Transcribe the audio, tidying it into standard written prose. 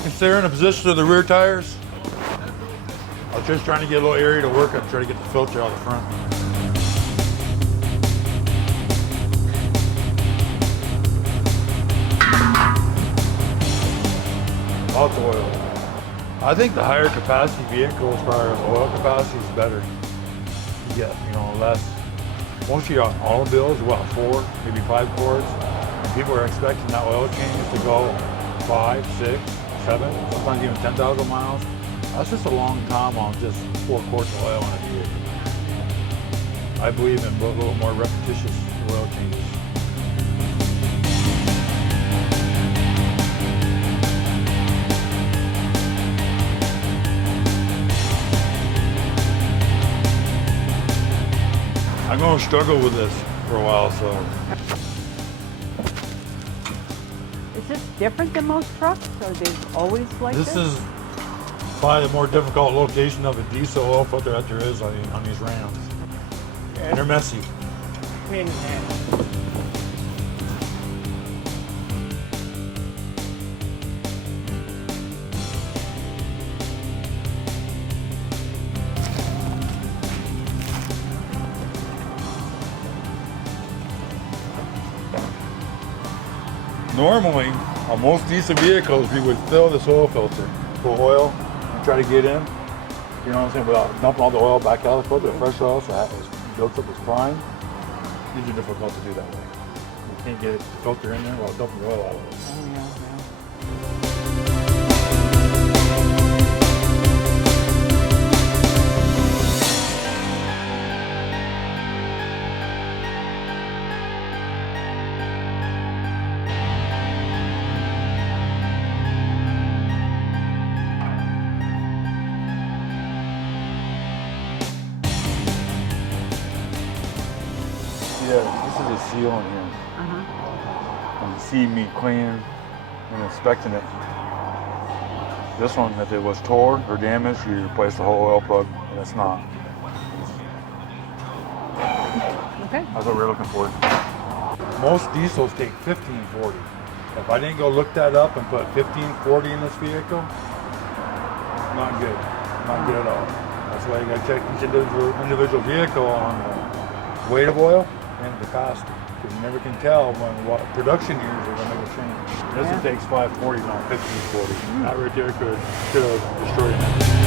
Considering the position of the rear tires, I was just trying to get a little area to work on, try to get the filter out the front. Lots of oil. I think the higher capacity vehicles, as far as oil capacity, is better. You get, less. Most of your automobiles are about 4, maybe 5 quarts. And people are expecting that oil change to go 5, 6, 7, sometimes even 10,000 miles. That's just a long time on just 4 quarts of oil on a vehicle. I believe in a little more repetitious oil changes. I'm going to struggle with this for a while, so. Is this different than most trucks, or are they always like this? This is probably the more difficult location of a diesel oil filter that there is on these Rams. And they're messy. Pain in the ass. Normally, on most diesel vehicles, we would fill this oil filter full of oil and try to get in, you know what I'm saying, without dumping all the oil back out of the filter, the fresh oil, so that is built up as prime. These are difficult to do that way. You can't get the filter in there while dumping the oil out of it. Oh, yeah. Yeah, this is a seal in here. And you see me cleaning and inspecting it. This one, if it was tore or damaged, you replace the whole oil plug, and it's not. Okay. That's what we're looking for. Most diesels take 1540. If I didn't go look that up and put 1540 in this vehicle, not good. Not good at all. That's why you gotta check each individual vehicle on the weight of oil and the capacity. Because you never can tell when what production years are gonna make a change. This one takes 540, not 1540. That right there could have destroyed it.